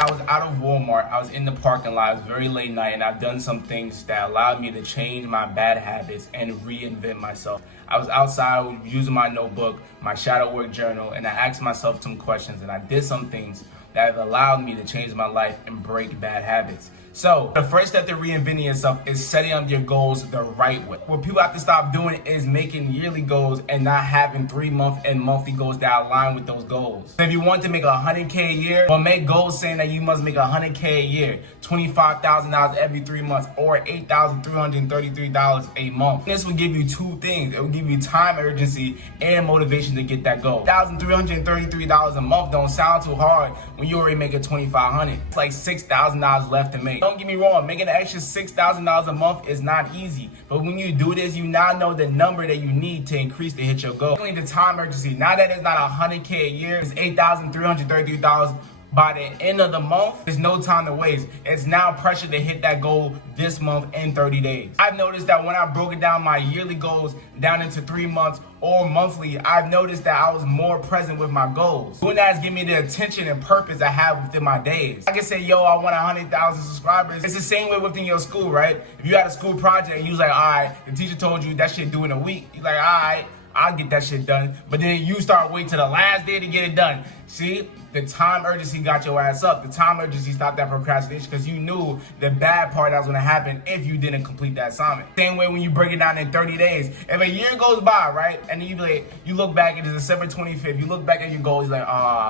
I was out of Walmart. I was in the parking lot. It was very late night, and I've done some things that allowed me to change my bad habits and reinvent myself. I was outside using my notebook, my shadow work journal, and I asked myself some questions, and I did some things that have allowed me to change my life and break bad habits. So the first step to reinventing yourself is setting up your goals the right way. What people have to stop doing is making yearly goals and not having 3-month and monthly goals that align with those goals. So if you want to make $100K a year, well, make goals saying that you must make $100K a year, $25,000 every 3 months, or $8,333 a month. This will give you two things. It will give you time urgency and motivation to get that goal. $1,333 a month don't sound too hard when you already making $2,500. It's like $6,000 left to make. Don't get me wrong, making an extra $6,000 a month is not easy. But when you do this, you now know the number that you need to increase to hit your goal. Only the time urgency. Now that it's not $100K a year, it's $8,333 by the end of the month. There's no time to waste. It's now pressure to hit that goal this month in 30 days. I've noticed that when I broke it down my yearly goals down into 3 months or monthly, I've noticed that I was more present with my goals. Doing that has given me the attention and purpose I have within my days. I can say, yo, I want 100,000 subscribers. It's the same way within your school, right? If you had a school project and you was like, all right, the teacher told you that shit due in a week. You're like, all right, I'll get that shit done. But then you start waiting till the last day to get it done. See, the time urgency got your ass up. The time urgency stopped that procrastination because you knew the bad part that was going to happen if you didn't complete that assignment. Same way when you break it down in 30 days. If a year goes by, right, and then you look back, it is December 25th, you look back at your goals, like,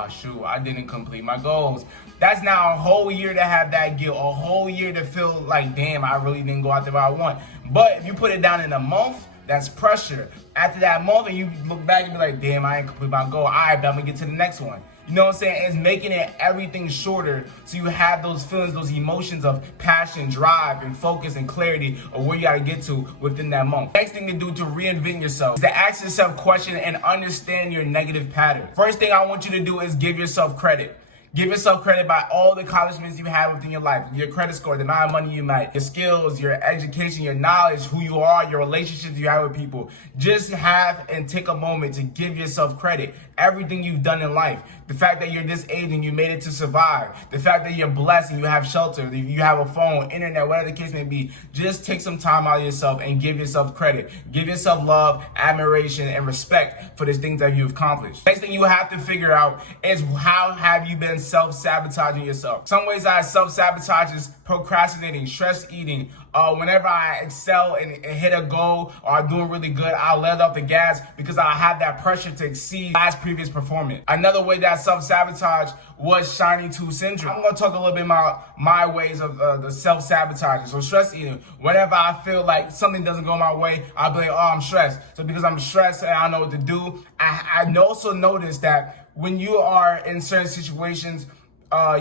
shoot, I didn't complete my goals. That's now a whole year to have that guilt, a whole year to feel like, damn, I really didn't go out there where I want. But if you put it down in a month, that's pressure. After that month, and you look back and be like, damn, I ain't complete my goal. All right, but I'm going to get to the next one. You know what I'm saying? It's making it everything shorter so you have those feelings, those emotions of passion, drive, and focus and clarity of where you got to get to within that month. Next thing to do to reinvent yourself is to ask yourself questions and understand your negative pattern. First thing I want you to do is give yourself credit. Give yourself credit by all the accomplishments you have within your life, your credit score, the amount of money you make, your skills, your education, your knowledge, who you are, your relationships you have with people. Just have and take a moment to give yourself credit. Everything you've done in life. The fact that you're this age and you made it to survive. The fact that you're blessed and you have shelter, you have a phone, internet, whatever the case may be. Just take some time out of yourself and give yourself credit. Give yourself love, admiration, and respect for the things that you've accomplished. Next thing you have to figure out is how have you been self-sabotaging yourself. Some ways I self-sabotage is procrastinating, stress eating. Whenever I excel and hit a goal or I'm doing really good, I'll let off the gas because I have that pressure to exceed last previous performance. Another way that I self-sabotage was shiny tooth syndrome. I'm going to talk a little bit about my ways of the self-sabotaging. So stress eating. Whenever I feel like something doesn't go my way, I'll be like, oh, I'm stressed. So because I'm stressed and I don't know what to do, I also noticed that when you are in certain situations,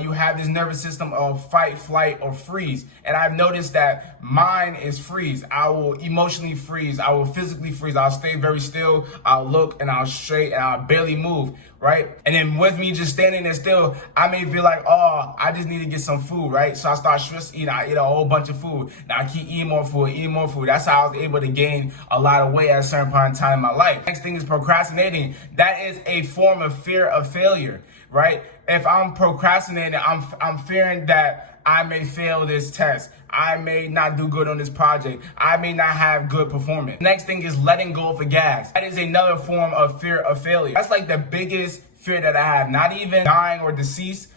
you have this nervous system of fight, flight, or freeze. And I've noticed that mine is freeze. I will emotionally freeze. I will physically freeze. I'll stay very still. I'll look and I'll straight and I'll barely move, right? And then with me just standing there still, I may feel like, oh, I just need to get some food, right? So I start stress eating. I eat a whole bunch of food. Now I keep eating more food. That's how I was able to gain a lot of weight at a certain point in time in my life. Next thing is procrastinating. That is a form of fear of failure, right? If I'm procrastinating, I'm fearing that I may fail this test. I may not do good on this project. I may not have good performance. Next thing is letting go of the gas. That is another form of fear of failure. That's like the biggest fear that I have. Not even dying or deceased.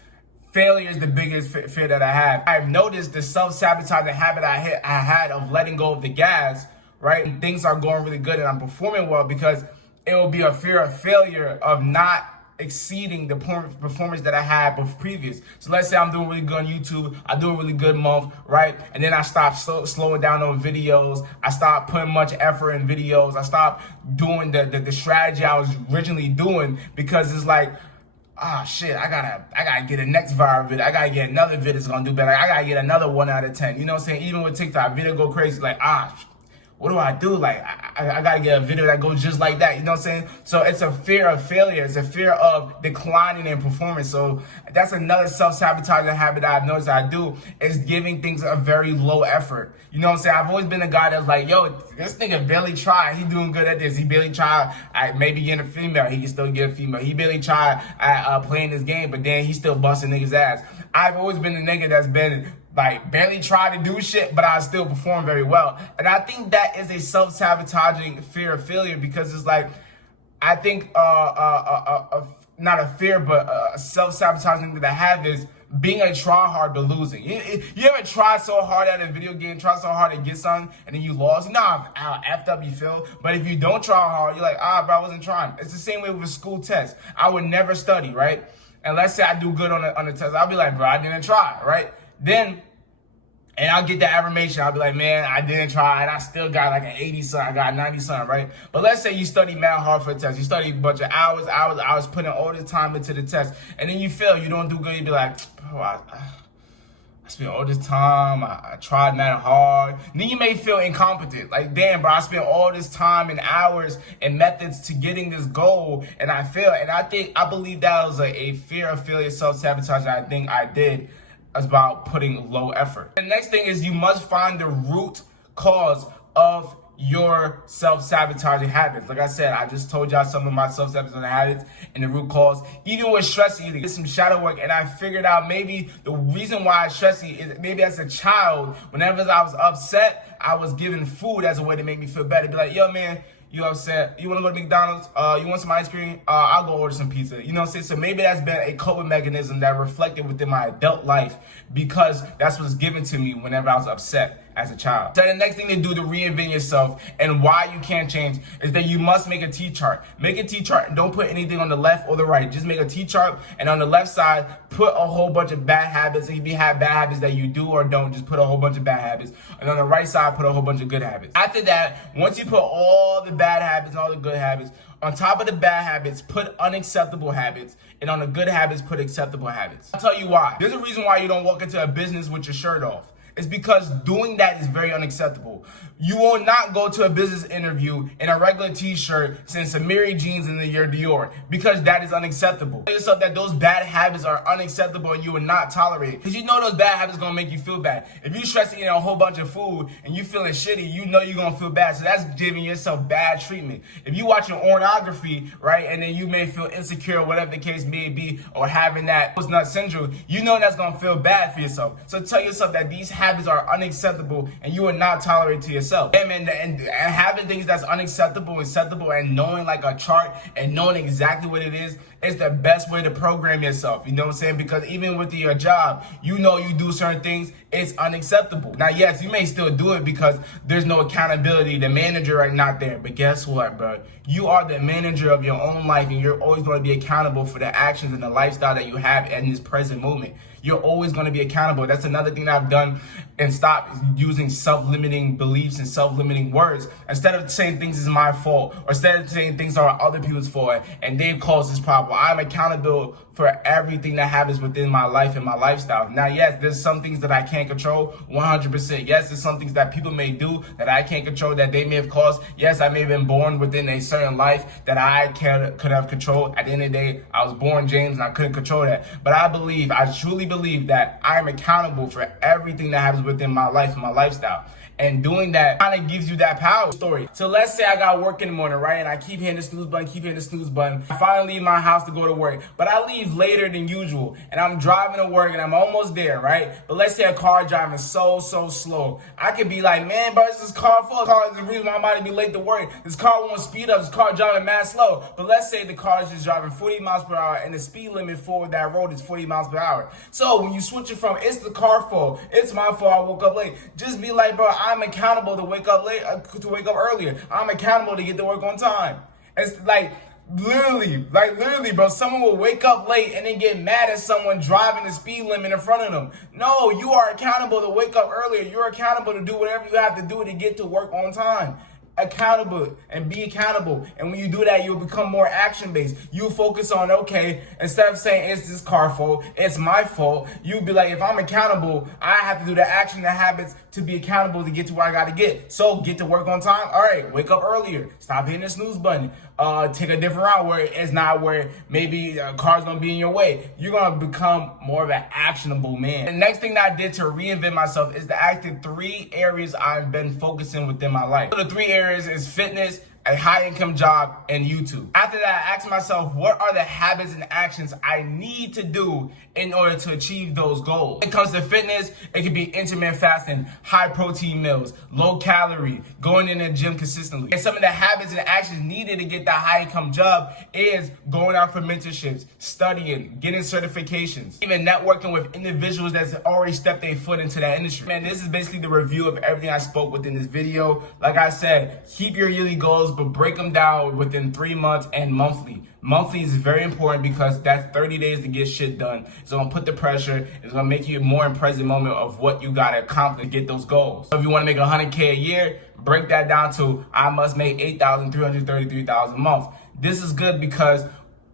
Failure is the biggest fear that I have. I've noticed the self-sabotaging habit I had of letting go of the gas, right? And things are going really good and I'm performing well because it will be a fear of failure of not exceeding the performance that I had before previous. So let's say I'm doing really good on YouTube, I do a really good month, right? And then I stop slowing down on videos, I stop putting much effort in videos, I stop doing the strategy I was originally doing because it's like, shit, I gotta get a next viral video, I gotta get another video that's gonna do better, I gotta get another 1 out of 10, you know what I'm saying? Even with TikTok, video go crazy, like, what do I do? Like, I gotta get a video that goes just like that, you know what I'm saying? So it's a fear of failure. It's a fear of declining in performance. So that's another self-sabotaging habit that I've noticed I do, is giving things a very low effort. You know what I'm saying? I've always been a guy that's like, yo, this nigga barely tried. He doing good at this. He barely tried at maybe getting a female. He can still get a female. He barely tried at playing this game, but then he still busting niggas' ass. I've always been the nigga that's been like barely try to do shit, but I still perform very well. And I think that is a self-sabotaging fear of failure, because it's like, I think not a fear, but a self-sabotaging thing that I have is being a try hard but losing. You ever try so hard at a video game, try so hard to get something, and then you lost? You know how effed up you feel. But if you don't try hard, you're like, bro, I wasn't trying. It's the same way with a school test. I would never study, right? And let's say I do good on the test. I'll be like, bro, I didn't try, right? Then, and I'll get that affirmation. I'll be like, man, I didn't try, and I still got like an 80 something. I got 90 something, right? But let's say you study mad hard for a test. You study a bunch of hours, putting all this time into the test, and then you fail. You don't do good. You be like, bro, I spent all this time. I tried mad hard. And then you may feel incompetent. Like, damn, bro, I spent all this time and hours and methods to getting this goal, and I failed. And I believe that was a fear of failure, self-sabotage that I think I did. It's about putting low effort. The next thing is you must find the root cause of your self-sabotaging habits. Like I said, I just told y'all some of my self-sabotaging habits and the root cause. Even with stress eating, did some shadow work, and I figured out maybe the reason why I stress eat is maybe as a child, whenever I was upset, I was given food as a way to make me feel better. Be like, yo, man, you upset? You want to go to McDonald's? You want some ice cream? I'll go order some pizza. You know what I'm saying? So maybe that's been a coping mechanism that reflected within my adult life, because that's what's given to me whenever I was upset as a child. So the next thing to do to reinvent yourself and why you can't change is that you must make a T-chart. Make a T-chart and don't put anything on the left or the right. Just make a T-chart, and on the left side, put a whole bunch of bad habits. If you have bad habits that you do or don't, just put a whole bunch of bad habits. And on the right side, put a whole bunch of good habits. After that, once you put all the bad habits and all the good habits, on top of the bad habits, put unacceptable habits. And on the good habits, put acceptable habits. I'll tell you why. There's a reason why you don't walk into a business with your shirt off. It's because doing that is very unacceptable. You will not go to a business interview in a regular t-shirt saying Samiri jeans and your Dior, because that is unacceptable. Tell yourself that those bad habits are unacceptable and you will not tolerate it. Because you know those bad habits are going to make you feel bad. If you're stressing eating a whole bunch of food and you feeling shitty, you know you're going to feel bad. So that's giving yourself bad treatment. If you watching pornography, right, and then you may feel insecure, whatever the case may be, or having that post-nut syndrome, you know that's going to feel bad for yourself. So tell yourself that these habits are unacceptable and you will not tolerate to yourself. And having things that's unacceptable, acceptable, and knowing like a chart and knowing exactly what it is the best way to program yourself. You know what I'm saying? Because even with your job, you know you do certain things, it's unacceptable. Now, yes, you may still do it because there's no accountability. The manager are not there. But guess what, bro? You are the manager of your own life, and you're always going to be accountable for the actions and the lifestyle that you have in this present moment. You're always going to be accountable. That's another thing that I've done, and stop using self-limiting beliefs and self-limiting words. Instead of saying things is my fault, or instead of saying things are other people's fault and they've caused this problem, I'm accountable for everything that happens within my life and my lifestyle. Now, yes, there's some things that I can't control 100%. Yes, there's some things that people may do that I can't control that they may have caused. Yes, I may have been born within a certain life that I could have controlled. At the end of the day, I was born James and I couldn't control that. But I truly believe that I am accountable for everything that happens within my life and my lifestyle. And doing that kind of gives you that power story. So let's say I got work in the morning, right? And I keep hitting the snooze button, I finally leave my house to go to work. But I leave later than usual. And I'm driving to work and I'm almost there, right? But let's say a car driving so slow. I could be like, man, bro, this car full. Car is the reason why I might be late to work. This car won't speed up. This car driving mad slow. But let's say the car is just driving 40 miles per hour and the speed limit for that road is 40 miles per hour. So when you switch it from, it's the car fault, it's my fault, I woke up late. Just be like, bro, I'm accountable to wake up late, to wake up earlier. I'm accountable to get to work on time. It's like literally, bro, someone will wake up late and then get mad at someone driving the speed limit in front of them. No, you are accountable to wake up earlier. You're accountable to do whatever you have to do to get to work on time. accountable and be accountable. And when you do that, you'll become more action-based. You focus on, okay, instead of saying it's this car's fault, it's my fault, you'll be like, if I'm accountable, I have to do the action and habits to be accountable to get to where I gotta get. So get to work on time. All right, wake up earlier. Stop hitting the snooze button. Take a different route where it's not where maybe cars gonna be in your way. You're gonna become more of an actionable man. The next thing that I did to reinvent myself is to act in 3 areas I've been focusing within my life. So the 3 areas is fitness, a high-income job, and YouTube. After that, I asked myself, what are the habits and actions I need to do in order to achieve those goals? When it comes to fitness, it could be intermittent fasting, high-protein meals, low-calorie, going in the gym consistently. And some of the habits and actions needed to get that high-income job is going out for mentorships, studying, getting certifications, even networking with individuals that's already stepped their foot into that industry. Man, this is basically the review of everything I spoke within this video. Like I said, keep your yearly goals, but break them down within 3 months and monthly. Monthly is very important because that's 30 days to get shit done. It's gonna put the pressure. It's gonna make you more in present moment of what you gotta accomplish to get those goals. So if you wanna make 100K a year, break that down to I must make $8,333 a month. This is good because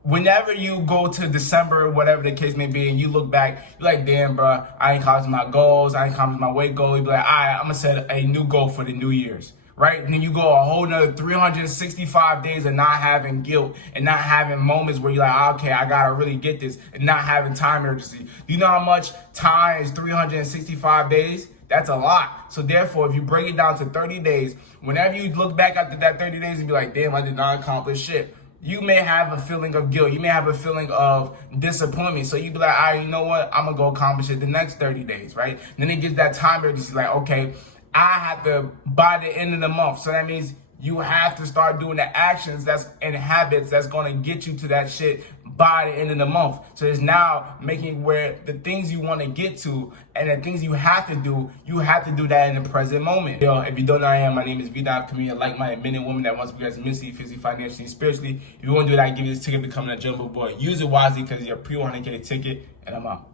whenever you go to December, whatever the case may be, and you look back, you're like, damn, bro, I ain't accomplished my goals. I ain't accomplished my weight goal. You be like, all right, I'm gonna set a new goal for the New Year's. Right? And then you go a whole nother 365 days of not having guilt and not having moments where you're like, okay, I gotta really get this, and not having time urgency. Do you know how much time is 365 days? That's a lot. So therefore, if you break it down to 30 days, whenever you look back after that 30 days and be like, damn, I did not accomplish shit, you may have a feeling of guilt. You may have a feeling of disappointment. So you be like, all right, you know what? I'm gonna go accomplish it the next 30 days, right? And then it gets that time urgency, like, okay, I have to by the end of the month. So that means you have to start doing the actions and habits that's going to get you to that shit by the end of the month. So it's now making where the things you want to get to and the things you have to do that in the present moment. Yo, if you don't know who I am, my name is vDunkk, comedian, like-minded men and women that wants to be as mentally, physically, financially, and spiritually. If you want to do that, give me this ticket, becoming a jumbo boy. Use it wisely because you're a pre-100K ticket, and I'm out.